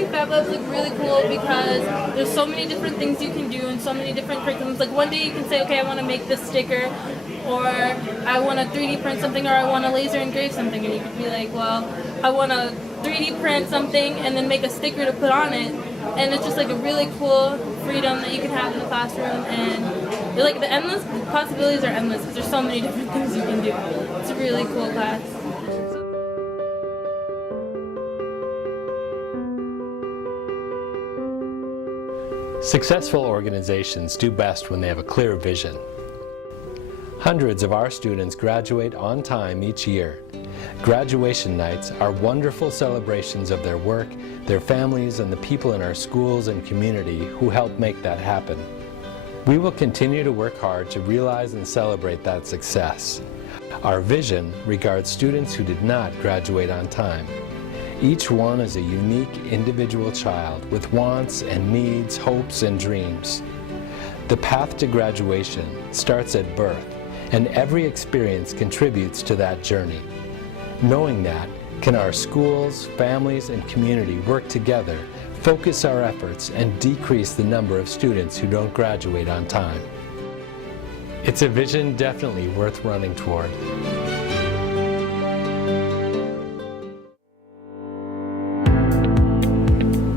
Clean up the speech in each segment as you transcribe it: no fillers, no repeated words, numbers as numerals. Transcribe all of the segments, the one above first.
think Fab Labs look really cool because there's so many different things you can do and so many different curriculums. Like one day you can say, okay, I want to make this sticker, or I want to 3D print something, or I want to laser engrave something, and you could be like, well, I want to 3D print something and then make a sticker to put on it. And it's just like a really cool freedom that you can have in the classroom, and you're like the possibilities are endless because there's so many different things you can do. It's a really cool class. Successful organizations do best when they have a clear vision. Hundreds of our students graduate on time each year. Graduation nights are wonderful celebrations of their work, their families, and the people in our schools and community who help make that happen. We will continue to work hard to realize and celebrate that success. Our vision regards students who did not graduate on time. Each one is a unique individual child with wants and needs, hopes and dreams. The path to graduation starts at birth, and every experience contributes to that journey. Knowing that, can our schools, families, and community work together, focus our efforts, and decrease the number of students who don't graduate on time? It's a vision definitely worth running toward.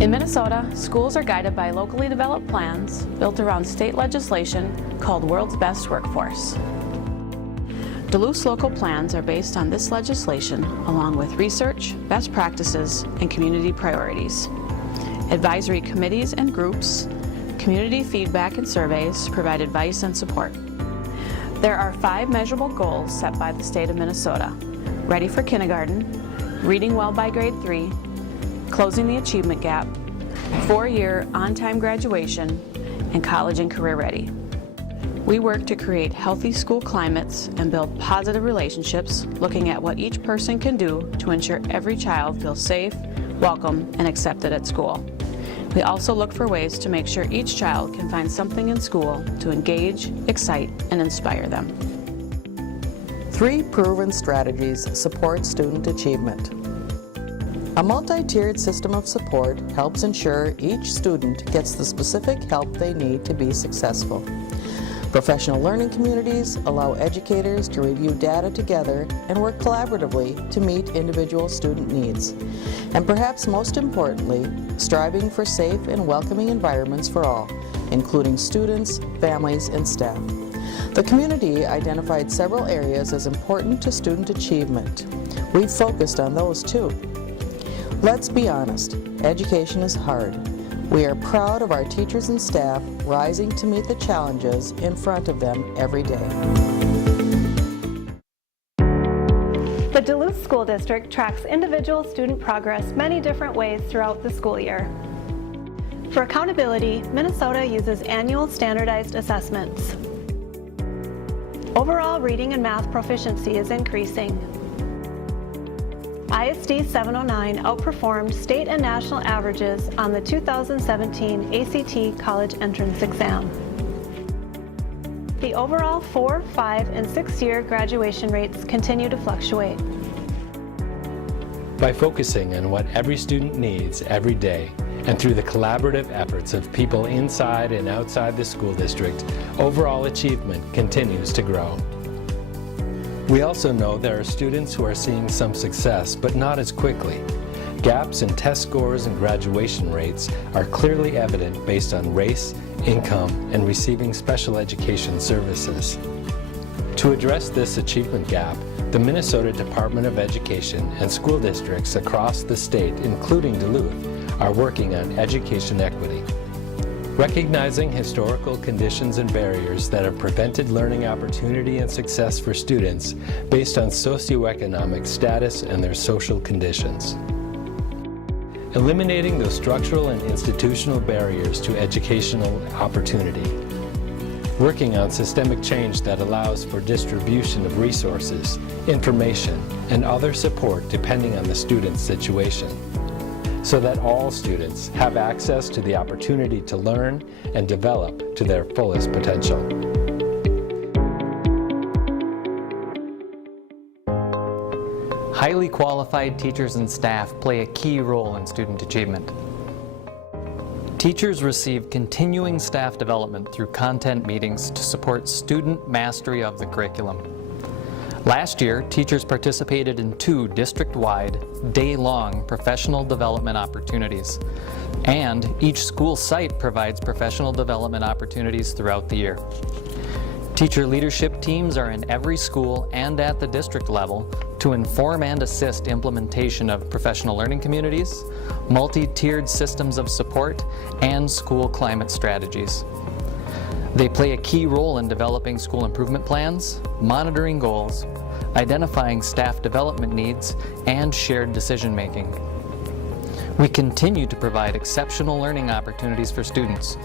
In Minnesota, schools are guided by locally developed plans built around state legislation called World's Best Workforce. Duluth's local plans are based on this legislation along with research, best practices, and community priorities. Advisory committees and groups, community feedback and surveys provide advice and support. There are 5 measurable goals set by the state of Minnesota: ready for kindergarten, reading well by grade 3, closing the achievement gap, 4-year on-time graduation, and college and career ready. We work to create healthy school climates and build positive relationships, looking at what each person can do to ensure every child feels safe, welcome, and accepted at school. We also look for ways to make sure each child can find something in school to engage, excite, and inspire them. 3 proven strategies support student achievement. A multi-tiered system of support helps ensure each student gets the specific help they need to be successful. Professional learning communities allow educators to review data together and work collaboratively to meet individual student needs. And perhaps most importantly, striving for safe and welcoming environments for all, including students, families, and staff. The community identified several areas as important to student achievement. We've focused on those too. Let's be honest, education is hard. We are proud of our teachers and staff rising to meet the challenges in front of them every day. The Duluth School District tracks individual student progress many different ways throughout the school year. For accountability, Minnesota uses annual standardized assessments. Overall reading and math proficiency is increasing. ISD 709 outperformed state and national averages on the 2017 ACT College Entrance Exam. The overall 4-, 5-, and 6-year graduation rates continue to fluctuate. By focusing on what every student needs every day, and through the collaborative efforts of people inside and outside the school district, overall achievement continues to grow. We also know there are students who are seeing some success, but not as quickly. Gaps in test scores and graduation rates are clearly evident based on race, income, and receiving special education services. To address this achievement gap, the Minnesota Department of Education and school districts across the state, including Duluth, are working on education equity. Recognizing historical conditions and barriers that have prevented learning opportunity and success for students based on socioeconomic status and their social conditions. Eliminating those structural and institutional barriers to educational opportunity. Working on systemic change that allows for distribution of resources, information, and other support depending on the student's situation, so that all students have access to the opportunity to learn and develop to their fullest potential. Highly qualified teachers and staff play a key role in student achievement. Teachers receive continuing staff development through content meetings to support student mastery of the curriculum. Last year, teachers participated in 2 district-wide, day-long professional development opportunities, and each school site provides professional development opportunities throughout the year. Teacher leadership teams are in every school and at the district level to inform and assist implementation of professional learning communities, multi-tiered systems of support, and school climate strategies. They play a key role in developing school improvement plans, monitoring goals, identifying staff development needs, and shared decision-making. We continue to provide exceptional learning opportunities for students,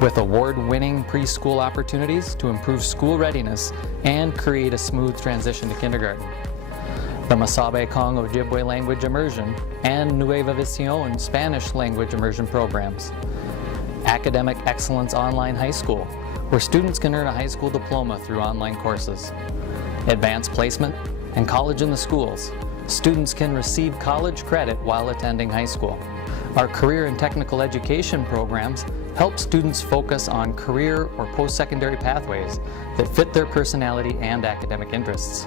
with award-winning preschool opportunities to improve school readiness and create a smooth transition to kindergarten. The Masabe Kong Ojibwe Language Immersion and Nueva Visión Spanish Language Immersion programs. Academic Excellence Online High School, where students can earn a high school diploma through online courses. Advanced Placement and College in the Schools. Students can receive college credit while attending high school. Our career and technical education programs help students focus on career or post-secondary pathways that fit their personality and academic interests,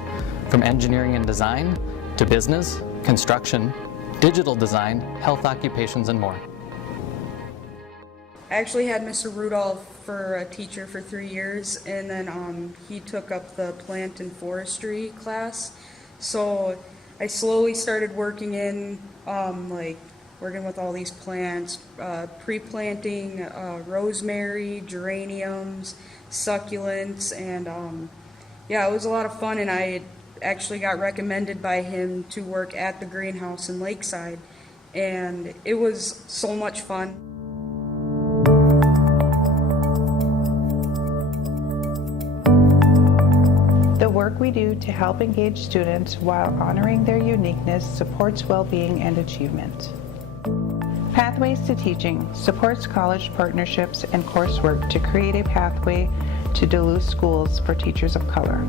from engineering and design to business, construction, digital design, health occupations, and more. I actually had Mr. Rudolph for a teacher for 3 years, and then he took up the plant and forestry class. So I slowly started working in, working with all these plants, pre-planting rosemary, geraniums, succulents, and yeah, it was a lot of fun, and I actually got recommended by him to work at the greenhouse in Lakeside, and it was so much fun. The work we do to help engage students while honoring their uniqueness supports well-being and achievement. Pathways to Teaching supports college partnerships and coursework to create a pathway to Duluth schools for teachers of color.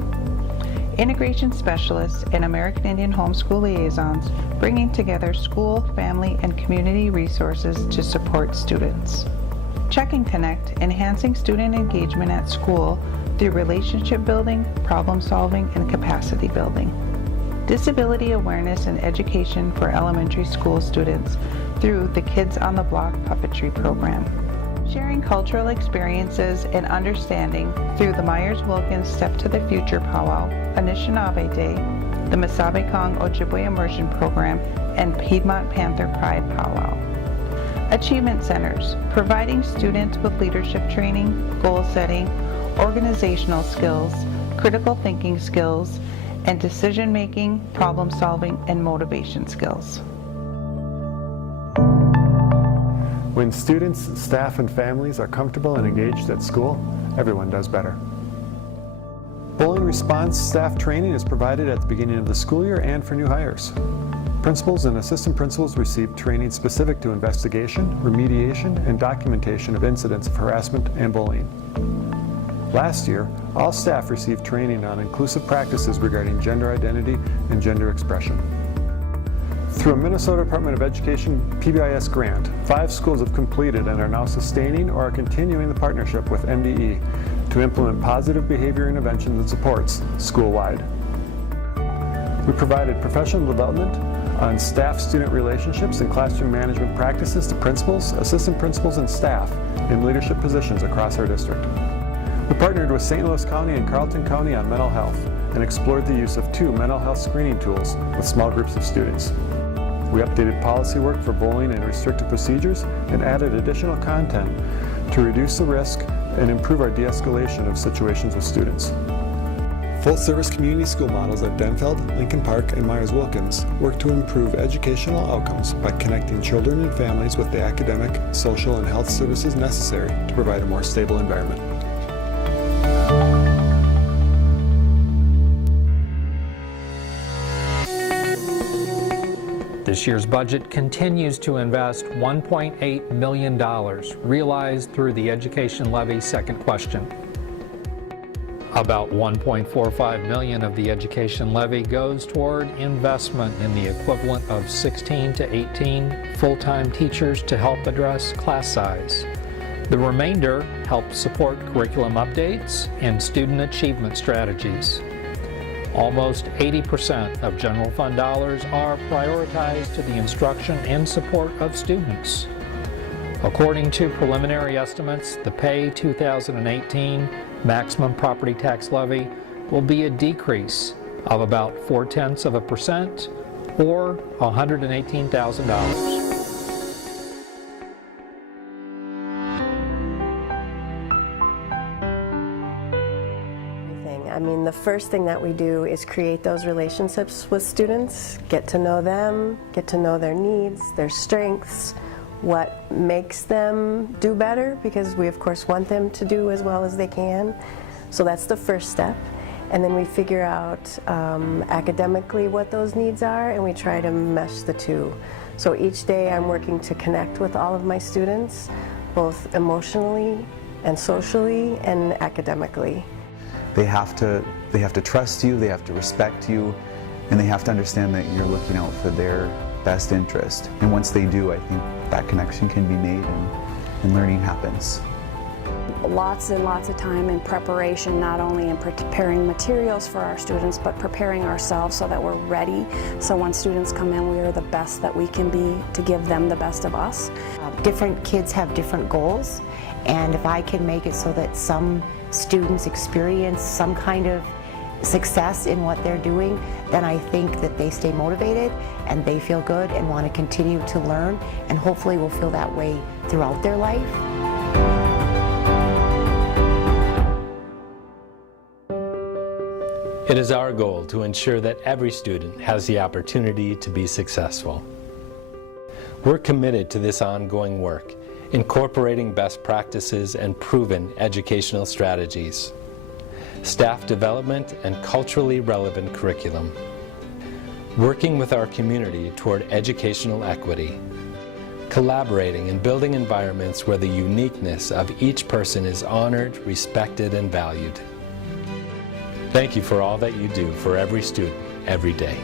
Integration specialists and American Indian homeschool liaisons bringing together school, family, and community resources to support students. Check and Connect, enhancing student engagement at school through relationship building, problem solving, and capacity building. Disability awareness and education for elementary school students through the Kids on the Block puppetry program. Sharing cultural experiences and understanding through the Myers-Wilkins Step to the Future Powwow, Anishinaabe Day, the Masabe Kong Ojibwe Immersion Program, and Piedmont Panther Pride Powwow. Achievement Centers, providing students with leadership training, goal setting, organizational skills, critical thinking skills, and decision-making, problem-solving, and motivation skills. When students, staff, and families are comfortable and engaged at school, everyone does better. Bullying response staff training is provided at the beginning of the school year and for new hires. Principals and assistant principals receive training specific to investigation, remediation, and documentation of incidents of harassment and bullying. Last year, all staff received training on inclusive practices regarding gender identity and gender expression. Through a Minnesota Department of Education PBIS grant, 5 schools have completed and are now sustaining or are continuing the partnership with MDE to implement positive behavior interventions and supports school-wide. We provided professional development on staff-student relationships and classroom management practices to principals, assistant principals, and staff in leadership positions across our district. We partnered with St. Louis County and Carleton County on mental health and explored the use of 2 mental health screening tools with small groups of students. We updated policy work for bullying and restrictive procedures and added additional content to reduce the risk and improve our de-escalation of situations with students. Full-service community school models at Denfeld, Lincoln Park, and Myers-Wilkins work to improve educational outcomes by connecting children and families with the academic, social, and health services necessary to provide a more stable environment. This year's budget continues to invest $1.8 million, realized through the Education Levy second question. About $1.45 million of the education levy goes toward investment in the equivalent of 16 to 18 full-time teachers to help address class size. The remainder helps support curriculum updates and student achievement strategies. Almost 80% of general fund dollars are prioritized to the instruction and support of students. According to preliminary estimates, the Pay 2018 maximum property tax levy will be a decrease of about 0.4% or $118,000. I mean, the first thing that we do is create those relationships with students, get to know them, get to know their needs, their strengths, what makes them do better, because we of course want them to do as well as they can. So that's the first step. And then we figure out academically what those needs are, and we try to mesh the two. So each day I'm working to connect with all of my students, both emotionally and socially and academically. They have to trust you, they have to respect you, and they have to understand that you're looking out for their best interest. And once they do, I think that connection can be made and learning happens. Lots and lots of time in preparation, not only in preparing materials for our students, but preparing ourselves so that we're ready. So when students come in, we are the best that we can be to give them the best of us. Different kids have different goals, and if I can make it so that some students experience some kind of success in what they're doing, then I think that they stay motivated and they feel good and want to continue to learn, and hopefully will feel that way throughout their life. It is our goal to ensure that every student has the opportunity to be successful. We're committed to this ongoing work, incorporating best practices and proven educational strategies, staff development and culturally relevant curriculum, working with our community toward educational equity, collaborating and building environments where the uniqueness of each person is honored, respected, and valued. Thank you for all that you do for every student, every day.